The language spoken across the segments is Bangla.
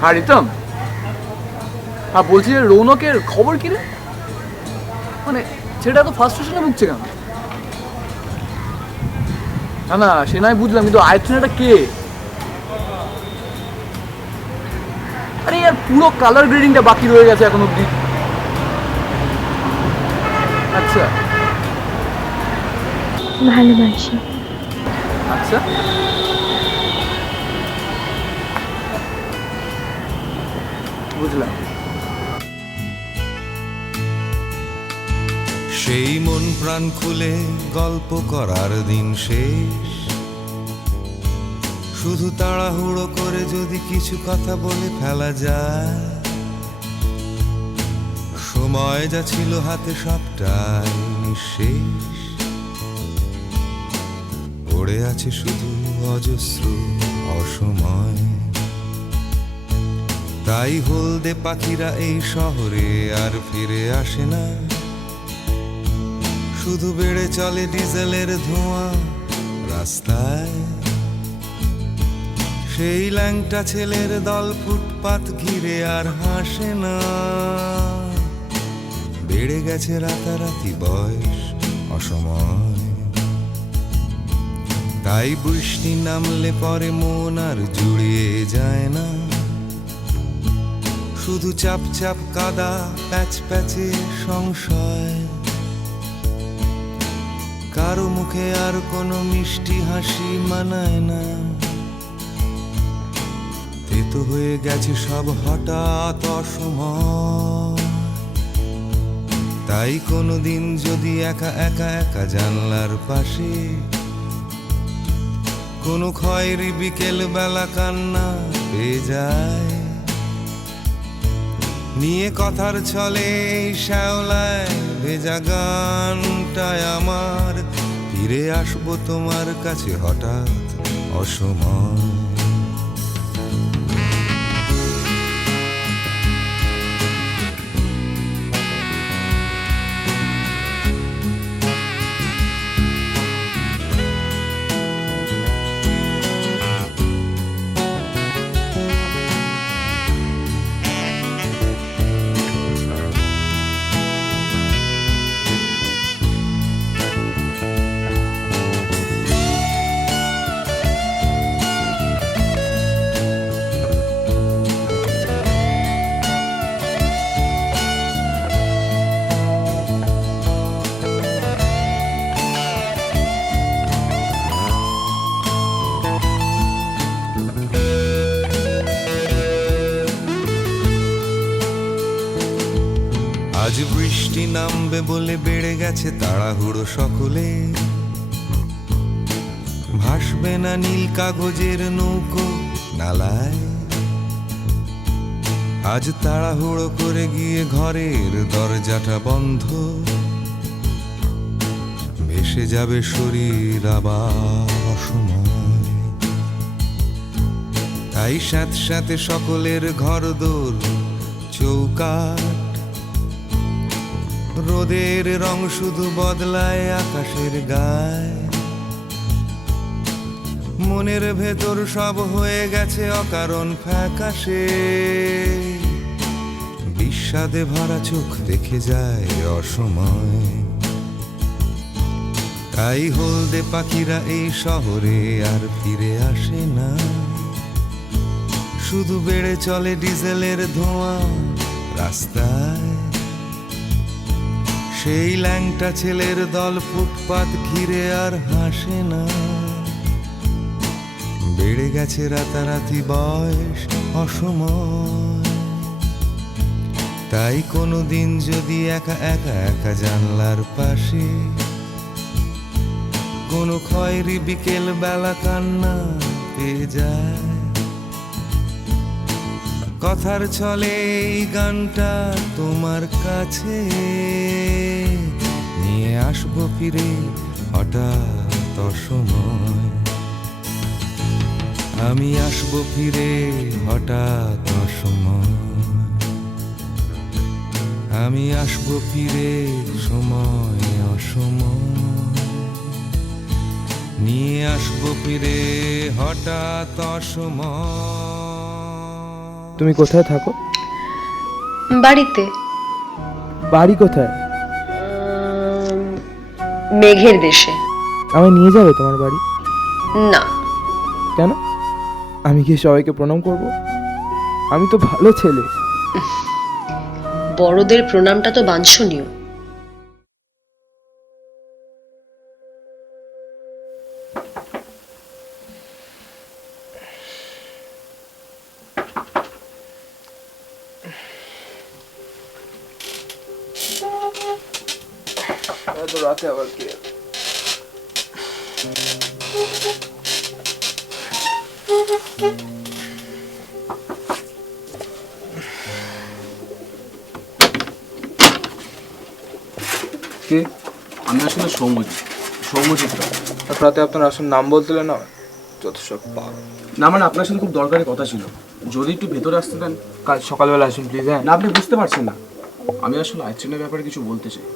হ্যাঁ রিতম, হ্যাঁ বলছি যে রৌনকের খবর কি রে? মানে সেটা তো ফার্স্ট স্টেশনে ভুগছে কেন? না না, সে নয় বুঝলাম, কিন্তু আয়তনটা কে? আরে ইয়ার পুরো কালার গ্রেডিংটা বাকি রয়ে গেছে এখন অব্দি। আচ্ছা ভালোবাসি। আচ্ছা, বুঝলাম। সেই মন প্রাণ খুলে গল্প করার দিন শেষ, শুধু তাড়াহুড়ো করে যদি কিছু কথা বলে ফেলা যায়, সময় যা ছিল হাতে সবটাই নিঃশেষ, পড়ে আছে শুধু অজস্র অসময়। তাই হলদে পাখিরা এই শহরে আর ফিরে আসে না, শুধু বেড়ে চলে ডিজেলের ধোঁয়া রাস্তায়। সেই ল্যাংটা ছেলের দল ফুটপাত ঘিরে আর হাসে না, বেড়ে গেছে রাতারাতি বয়স অসময়। তাই বৃষ্টি নামলে পরে মন আর জুড়িয়ে যায় না, শুধু চাপ চাপ কাদা প্যাচ প্যাচে সংশয়। কারো মুখে আর কোনো মিষ্টি হাসি মানায় না, তেতো হয়ে গেছে সব হঠাৎ অসময়। তাই কোনোদিন যদি একা একা একা জানলার পাশে কোনো খয়েরি বিকেল বেলা কান্না পেয়ে যায়, নিয়ে কথার ছলে এই শ্যাওলায় ভেজা গানটায় আমার, ফিরে আসবো তোমার কাছে হঠাৎ অসময়। আজ বৃষ্টি নামবে বলে বেড়ে গেছে তাড়াহুড়ো সকলে, ভাসবে না নীল কাগজের নৌকো নালায়। আজ তাড়াহুড়ো করে গিয়ে ঘরের দরজাটা বন্ধ, ভেসে যাবে শরীর আবার অসময়। তাই সাথে সাথে সকলের ঘরদোর চৌকাঠ, রোদের রং শুধু বদলায় আকাশের গায়ে। মনের ভেতর সব হয়ে গেছে অকারণ ফ্যাকাশে, বিষাদে ভরা চোখ দেখে যায় অসময়। তাই হলদে পাখিরা এই শহরে আর ফিরে আসে না, শুধু বেড়ে চলে ডিজেলের ধোঁয়া রাস্তায়। সেই ল্যাংটা ছেলের দল ফুটপাত ঘিরে আর হাসে না, বেড়ে গেছে রাতারাতি বয়স অসময়। তাই কোনোদিন যদি একা একা একা জানলার পাশে কোনো খয়েরি বিকেল বেলা কান্না পেয়ে যায়, কথার ছলে এই গানটা তোমার কাছে নিয়ে আসবো ফিরে হঠাৎ অসময়। আমি আসবো ফিরে হঠাৎ অসময়, আমি আসবো ফিরে সময় অসময়, নিয়ে আসবো ফিরে হঠাৎ অসময়। তুমি কোথায় থাকো? বাড়িতে। বাড়ি কোথায়? মেঘের দেশে। আমায় নিয়ে যাবে তোমার বাড়ি? না। কেন? আমি কি সবাইকে প্রণাম করব? আমি তো ভালো ছেলে। বড়দের প্রণামটা তো বাঞ্ছনীয়। এত রাতে আবার কে? কে? আমি আসলে সৌম্যজিৎ রায়। রাতে আপনার আসল নাম বলতে না, যত সব পাগল। না মানে আপনার সাথে খুব দরকারি কথা ছিল, যদি একটু ভেতরে আসতে দেন। কাল সকালবেলা আসুন প্লিজ। হ্যাঁ, না আপনি বুঝতে পারছেন না, আমি আসলে আইসক্রিমের ব্যাপারে কিছু বলতে চাই।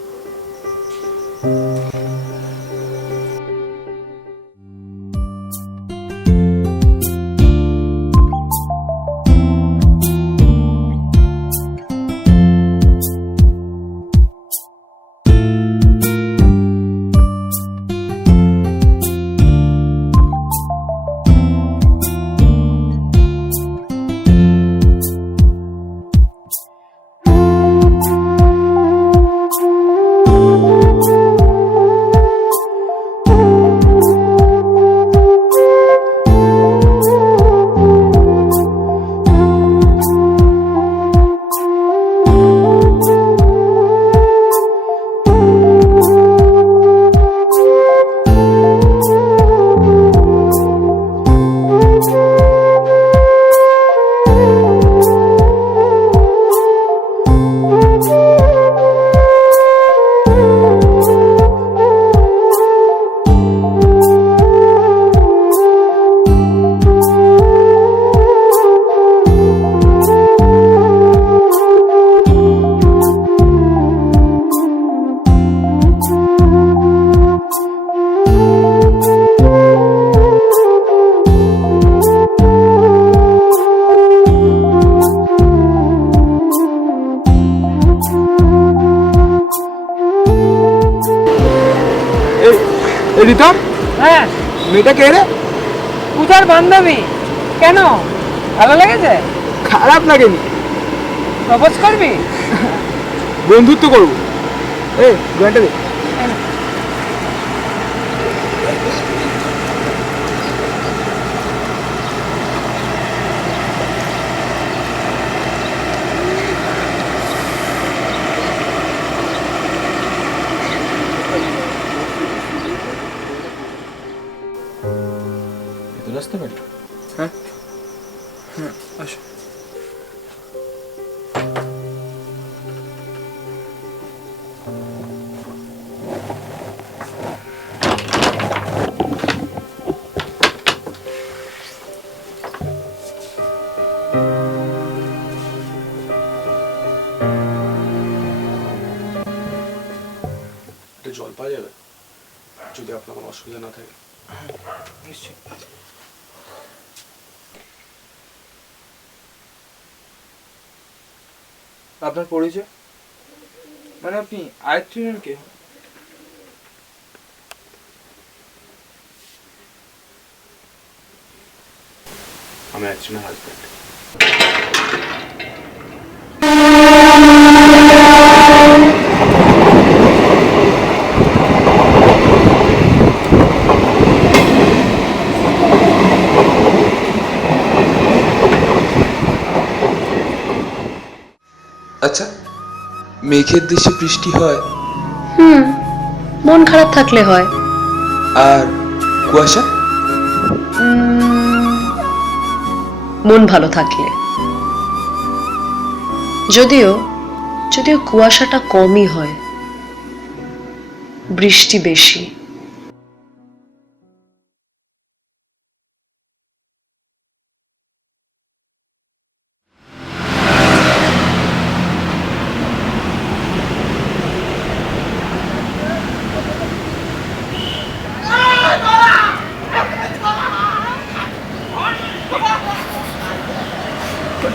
রিতা, হ্যাঁ, মেয়েটা কে রে? পূজার বান্ধবী। কেন, ভালো লেগেছে? খারাপ লাগেনি। প্রপোজ করবি? বন্ধুত্ব করবো। এই গানটা দে। ভেতরে আসতে পারি? হ্যাঁ হ্যাঁ, আসো। জল পাওয়া যাবে যদি আপনার কোনো অসুবিধা না থাকে? নিশ্চয়ই। আপনার পরিচয়? মানে আপনি আয়ত্রিনের কে? আমি একজনের হাজব্যান্ড। আচ্ছা, মেঘের দেশে বৃষ্টি হয় মন খারাপ থাকলে হয়। আর কুয়াশা? মন ভালো থাকলে। যদিও যদিও কুয়াশাটা কমই হয়, বৃষ্টি বেশি।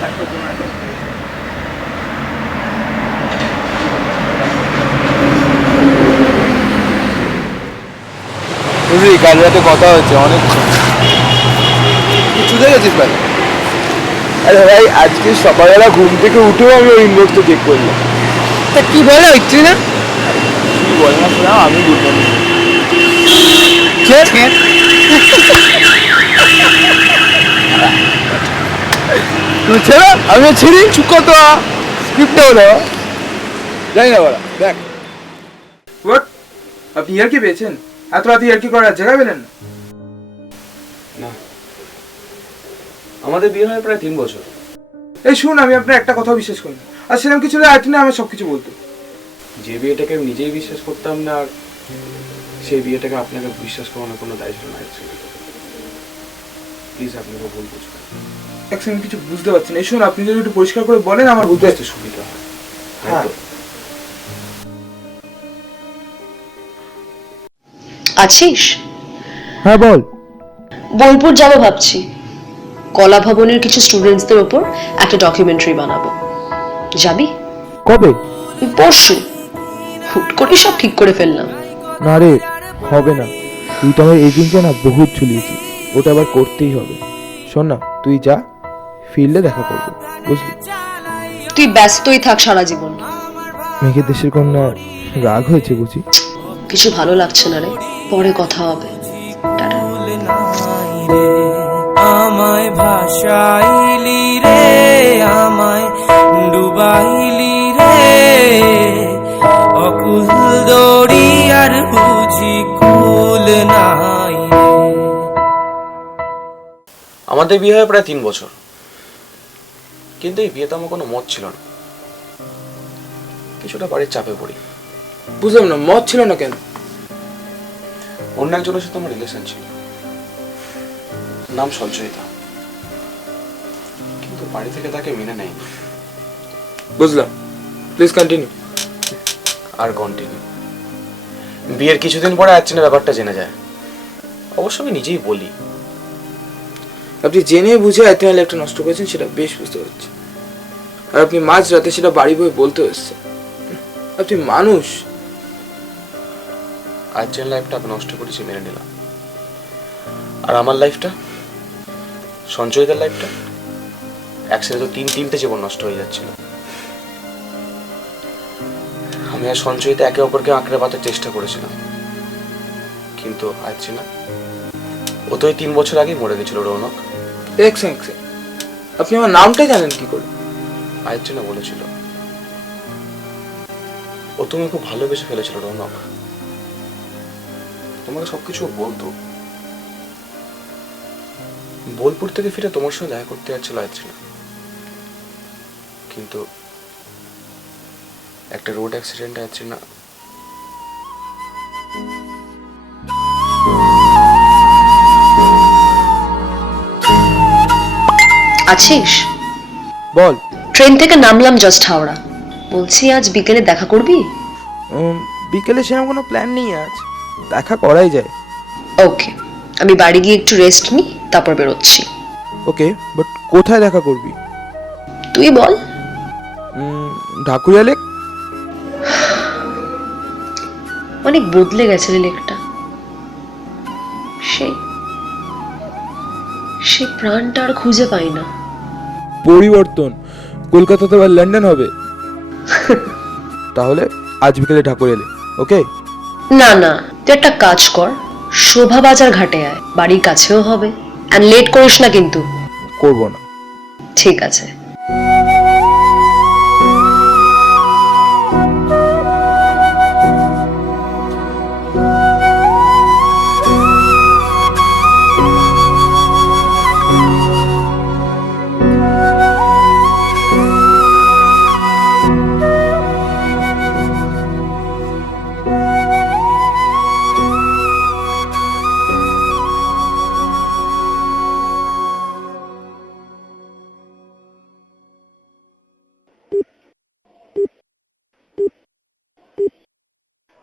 থাকতো তোমার। বুঝলি কাল রাতে কথা হচ্ছে অনেক। চুদে গেছিস ভাই? আরে ভাই আজকে সকালবেলা ঘুম থেকে উঠেও আমি ওই ইনবক্সটা চেক করলাম। তা কি বলে হচ্ছে না? কি বল না শোনা, আমি বুঝলাম না। তুমি ছেড়ে আমি ছিড়ি চুপ করতো স্ক্রিপ্টে হলো জানি না বলা দেখ। হোয়াট? আপনি ইয়ার্কি পেয়েছেন? এত রাতে ইয়ার্কি করার জায়গা পেলেন না? না, আমাদের বিয়ে হয় প্রায় 3 বছর। এই শুনুন, আমি আপনার একটা কথা বিশ্বাস করি না। আর সেরকম কিছু হলে আইটি না আমার সব কিছু বলতো। যে বিয়েটাকে আমি নিজেই বিশ্বাস করতাম না, আর সেই বিয়েটাকে আপনাকে বিশ্বাস করানোর কোনো দায়িত্ব নাই। প্লিজ আপনাকে ভুল বুঝবেন। এক সেকেন্ড, কিছু বুঝতে পারছি না। এই শুনুন, আপনি যদি একটু পরিষ্কার করে বলেন আমার বুঝতে বুঝতে সুবিধা হয়। হ্যাঁ। হয়তো আছিস? হ্যাঁ বল। বোলপুর যাবো ভাবছি। কলা ভবনের কিছু স্টুডেন্টসদের ওপর একটা ডকুমেন্টারি বানাবো। যাবি? কবে? পরশু। হুট করে সব ঠিক করে ফেললাম। না রে, হবে না। তুই তো আমার এজেন্টকে না বহুত ঝুলিয়েছি, ওটা আবার করতেই হবে। শোন না, তুই যা, ফিরলে দেখা করবো, বুঝলি? তুই ব্যস্তই থাক সারা জীবন। মেঘের দেশের কন্যা রাগ হয়েছে বুঝি? কিছু ভালো লাগছে না রে, পরে কথা হবে। টাটা। আমায় ভাসাইলি রে, আমায় ডুবাইলি রে, অকুল দড়িয়ার বুঝি কুল নাই রে। আমাদের বিয়ে হয় প্রায় 3 বছর, কিন্তু এই বিয়েতে আমার কোনো মত ছিল না। কিছুটা বাড়ির চাপে পড়ি। বুঝলাম না, মত ছিল না কেন? অন্য একজনের সাথে আমার রিলেশন ছিল, নাম সঞ্চয়িতা, কিন্তু বাড়ি থেকে তাকে মেনে নেয়নি। বুঝলাম, প্লিজ কন্টিনিউ। R continue. বিয়ের কিছুদিন পরে আচ্ছিনা ব্যাপারটা জেনে যায়। অবশ্য আমি নিজেই বলি। আপনি জেনে বুঝে আইটিআই লাইফটা নষ্ট করেছেন, সেটা বেশ বুঝতে পারছি। আর আপনি মাঝ রাতে সেটা বাড়ি বয়ে বলতে এসছেন। আপনি মানুষ। আর্জেন্ট লাইফটা আমি নষ্ট করেছি, মেনে নিলাম। আর আমার লাইফটা, সঞ্চয়িতার লাইফটা, একসাথে তো 3-3টে জীবন নষ্ট হয়ে যাচ্ছিল। আমি আর সঞ্চয়িতা একে অপরকে আঁকড়ে বাঁধার চেষ্টা করেছিলাম, কিন্তু আর্জেন্ট, ও তো 3 বছর আগেই মরে গেছিল। রৌনক। এক সেকেন্ড, আপনি আমার নামটা জানেন কি করে? আর্জেন্ট বলেছিল, ও তুমি খুব ভালোবেসে ফেলেছিল রৌনক। তোমাকে সবকিছু বলতো। বোলপুর থেকে ফিরে তোমার সঙ্গে দেখা করতে যাচ্ছিল আর্জেন্ট, কিন্তু একটা রোড অ্যাক্সিডেন্টে আর্জেন্ট আছিস? বল। ট্রেন থেকে নামলাম জাস্ট হাওড়া। বলছি আজ বিকেলে দেখা করবি? বিকেলে সেরকম কোনো প্ল্যান নেই, আজ দেখা করাই যায়। ওকে, আমি বাড়ি গিয়ে একটু রেস্ট নিই, তারপর বেরোচ্ছি। ওকে, বাট কোথায় দেখা করবি? তুই বল। ঢাকুরিয়া লেক। অনেক বদলে গেছে রে লেকটা। সেই সেই প্রাণটা আর খুঁজে পাই না। পরিবর্তন, কলকাতাতে বা লন্ডন হবে। তাহলে আজ বিকেলে ঢাকুরিয়া লেক, ওকে? না না, তুই একটা কাজ কর, শোভা বাজার ঘাটে আয়, বাড়ির কাছেও হবে। আর লেট করিস না কিন্তু। করবো না। ঠিক আছে।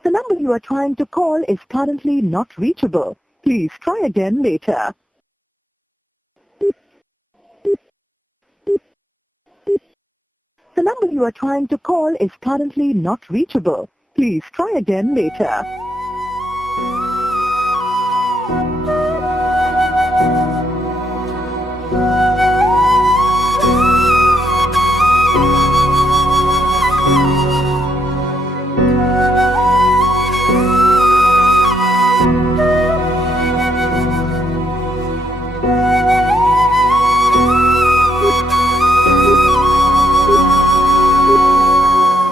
The number you are trying to call is currently not reachable. Please try again later. The number you are trying to call is currently not reachable. Please try again later.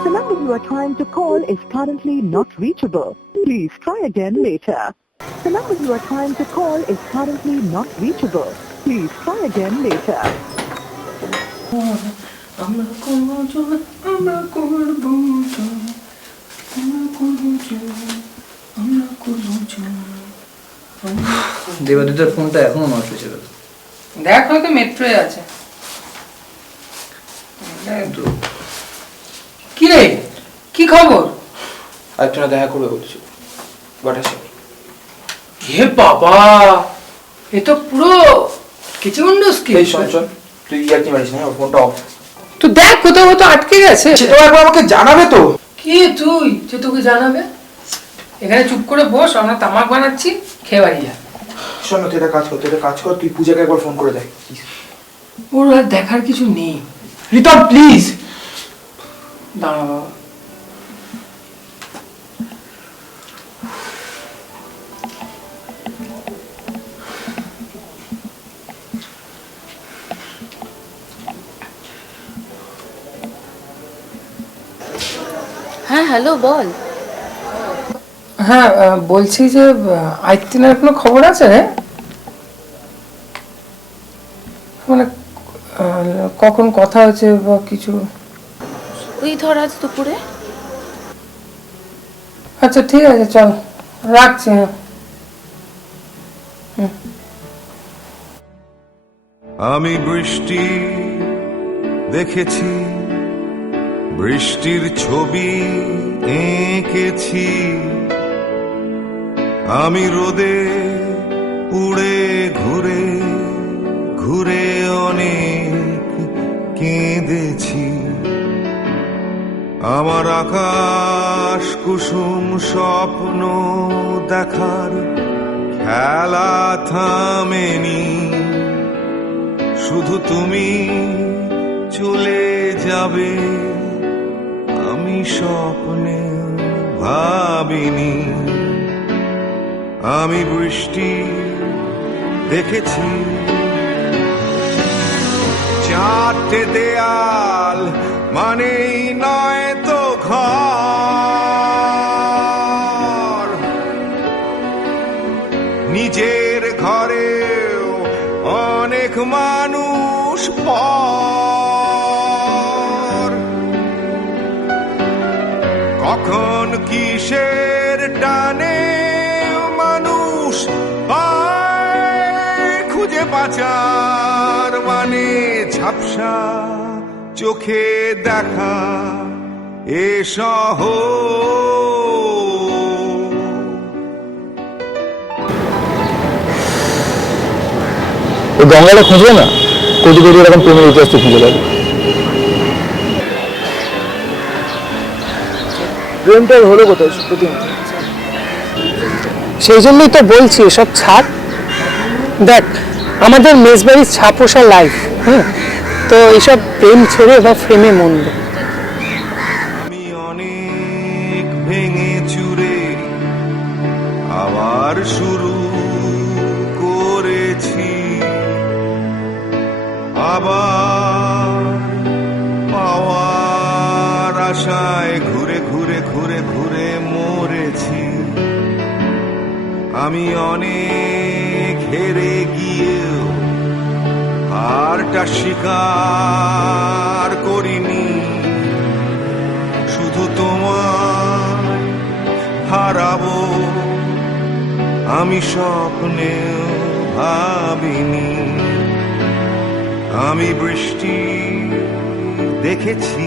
The number you are trying to call is currently not reachable. Please try again later. The number you are trying to call is currently not reachable. Please try again later. দেবাদিতার ফোনটা এখনো নষ্ট ছিল। দেখ হয়তো মেট্রোয় আছে। কি রে, কি খবর? আরেকটা দেখা করবে বলছি, বাট আসেনি। হে বাবা, এ তো পুরো কিচুন্ডুস কি। এই শোন শোন, তুই ইয়ার কি মারিস না, ওর ফোনটা অফ। তো দেখ কোথাও কোথাও আটকে গেছে। সেটা একবার আমাকে জানাবে তো। কি তুই যে তোকে জানাবে? এখানে চুপ করে বস, আমরা তামাক বানাচ্ছি, খেয়ে বাড়ি যা। শোন না, তুই একটা কাজ কর, তুই পূজাকে একবার ফোন করে দেখ। ওর আর দেখার কিছু নেই। রিতম প্লিজ। দাঁড়া বাবা। হ্যাঁ হ্যালো বল। হ্যাঁ বলছি যে আইতিনের কোনো খবর আছে রে? মানে কখন কথা হয়েছে বা কিছু? ওই ধর আজ দুপুরে। আচ্ছা ঠিক আছে, চল রাখছি। হ্যাঁ আমি বৃষ্টি দেখেছি, বৃষ্টির ছবি এঁকেছি, আমি রোদে উড়ে ঘুরে ঘুরে অনেক কেঁদেছি। আমার আকাশ কুসুম স্বপ্ন দেখার খেলা থামেনি, শুধু তুমি চলে যাবে আমি স্বপ্নে ভাবিনি। আমি বৃষ্টি দেখেছি, চারটে দেয়াল মানেই নয় তো ঘর, নিজের ঘরেও অনেক মানুষ পর। কখন কিসের টানে মানুষ পায় খুঁজে বাঁচার মানে, ঝাপসা চোখে দেখা এ শহর। ওই গঙ্গাটা খুঁজবে না, কোটি কোটি এরকম প্রেমের ইতিহাস তো খুঁজে পাবে। প্রেমটাই হলো কোথায় প্রতিম? সেই জন্যই তো বলছি এসব ছাড়। দেখ আমাদের মেজবাড়ির ছাপোষা লাইফ, হ্যাঁ, তো এইসব প্রেম ছেড়ে বা প্রেমে মন দে। আমি অনেক ভেঙে চুরে আবার শুরু করেছি, আবার পাওয়ার আশায় ঘুরে ঘুরে ঘুরে ঘুরে মরেছি। আমি অনেক হেরে গিয়েও হারটা স্বীকার করিনি, শুধু তোমায় হারাবো আমি স্বপ্নেও ভাবিনি। আমি বৃষ্টি দেখেছি,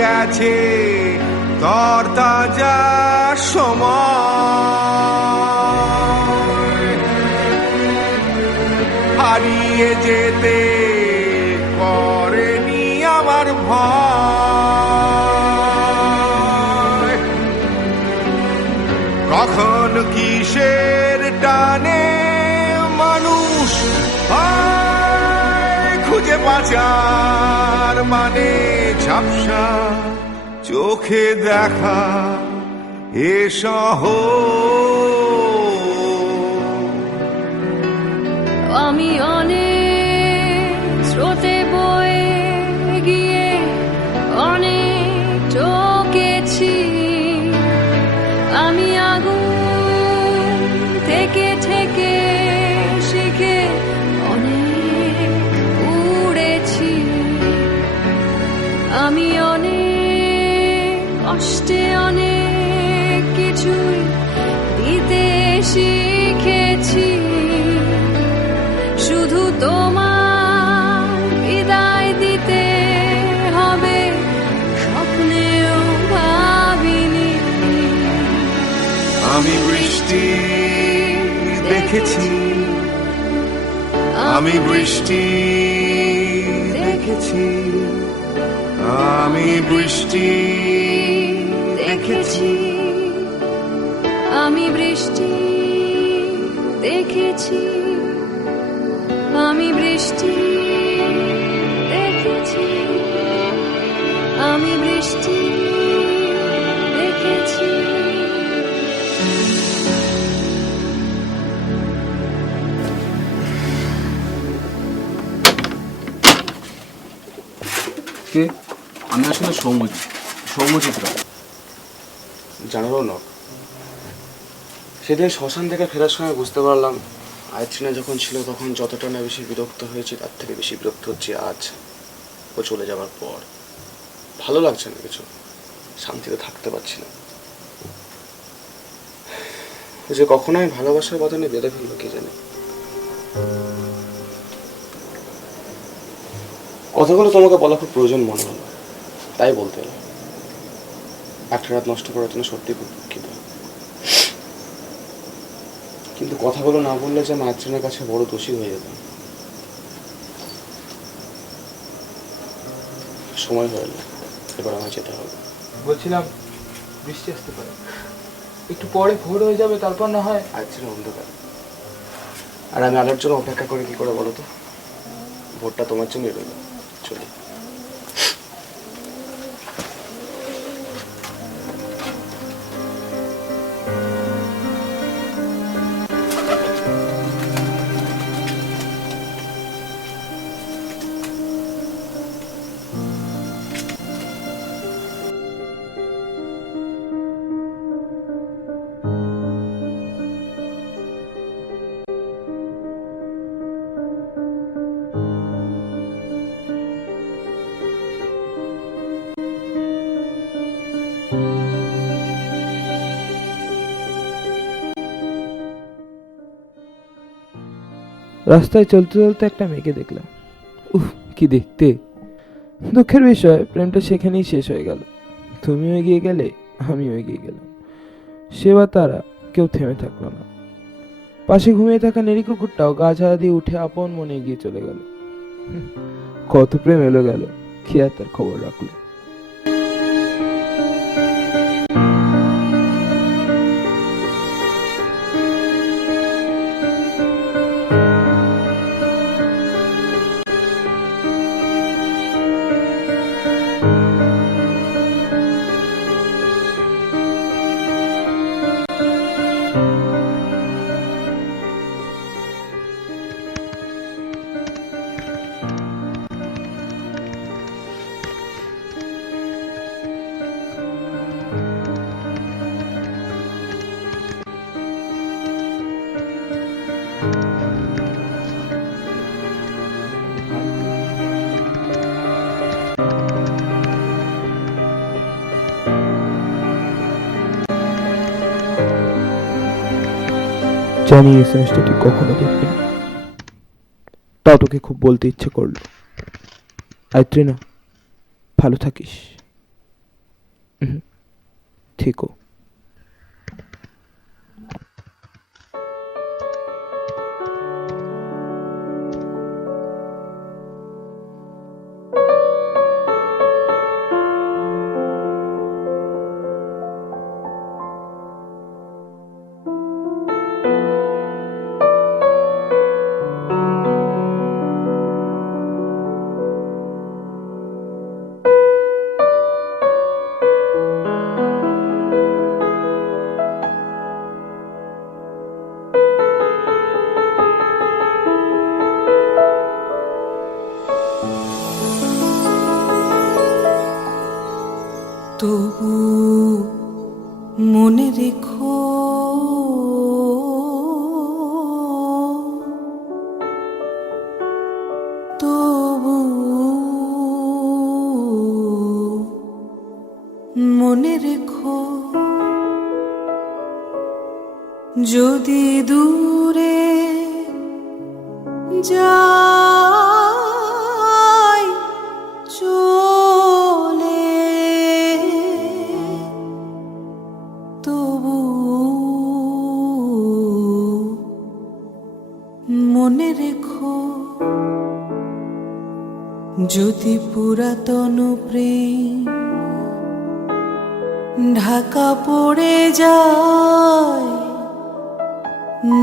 গেছে তরতাজা সময়, হারিয়ে যেতে করেনি আমার ভয়। কখন কিসের টানে মানুষ হয় খুঁজে বাঁচার মানে, ঝাপসা চোখে দেখা এ শহর। আমি অনেক স্রোতে বয়ে গিয়ে অনেক ঠকেছি, আমি আগুন থেকে থেকে শিখে অনেক উড়েছি, আমি অনেক কষ্টে অনেক কিছুই দিতে শিখেছি, শুধু তোমার বিদায় দিতে হবে স্বপ্নেও ভাবিনি। আমি বৃষ্টি দেখেছি, আমি বৃষ্টি দেখেছি, আমি বৃষ্টি দেখেছি, আমি বৃষ্টি দেখেছি, আমি বৃষ্টি দেখেছি, আমি বৃষ্টি দেখেছি। কে? আমি আসলে সৌম্যচিত্র। জানারও নক। সেদিন শ্মশান থেকে ফেরার সময় বুঝতে পারলাম আয়ত্রিনা যখন ছিল তখন যতটা না বেশি বিরক্ত হয়েছি তার থেকে বেশি বিরক্ত হচ্ছি আজ ও চলে যাওয়ার পর। ভালো লাগছে না কিছু, শান্তিতে থাকতে পারছি না। ও যে কখনোই ভালোবাসার বাঁধনে বেঁধে ফেললো কে জানে। কথাগুলো তোমাকে বলা খুব প্রয়োজন মনে হলো, তাই বলতে এলাম। একটা রাত নষ্ট করার জন্য সত্যি খুব দুঃখিত, কিন্তু কথাগুলো না বললে যে আমি আয়ত্রিনার কাছে বড় দোষী হয়ে যেতাম। সময় হয়ে এলো, এবার আমার যেতে হবে। বলছিলাম বৃষ্টি আসতে পারে, একটু পরে ভোর হয়ে যাবে, তারপর না হয়। আয়ত্রিনা অন্ধকার, আর আমি আলোর জন্য অপেক্ষা করে কি করে বলো তো? ভোরটা তোমার জন্যই রইল, চলি। রাস্তায় চলতে চলতে একটা মেয়েকে দেখলাম। উফ, কি দেখতে! দুঃখের বিষয়, প্রেমটা সেখানেই শেষ হয়ে গেল। তুমিও এগিয়ে গেলে, আমিও এগিয়ে গেলাম। সেবা তারা কেউ থেমে থাকলো না। পাশে ঘুমিয়ে থাকা নেড়ি কুকুরটাও গা ঝাড়া দিয়ে উঠে আপন মনে এগিয়ে চলে গেল। কত প্রেম এলো গেল, কি আর তার খবর রাখলো। জানি এই সেমিস্টার তুই কখনো দেখবি না, তাও তোকে খুব বলতে ইচ্ছে করলো। আয়ত্রিনা, ভালো থাকিস। থেকো। তবু মনে রেখো তবু মনে রেখো যদি দূরে যাই চলে তবু মনে রেখো যদি পুরাতন প্রেম ঢাকা পড়ে যায়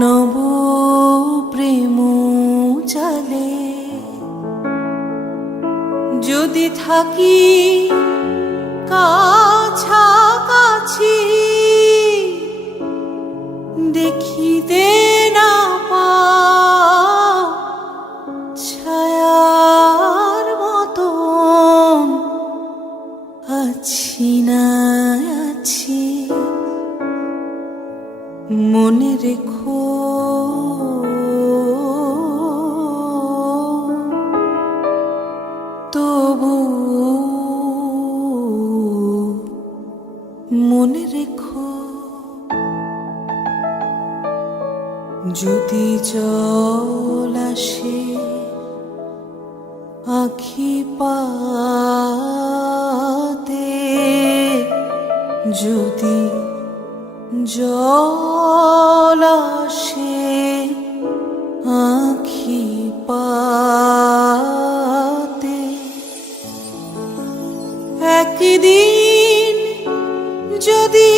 নব প্রেম চালে যদি থাকি কাছাকাছি দেখিতে না পাও ছায়ার মতন আছি না আছি মনে রেখো তবু মনে রেখো যদি জল আসে আখি পাতে যদি জল আসে আখি পাতে একদিন যদি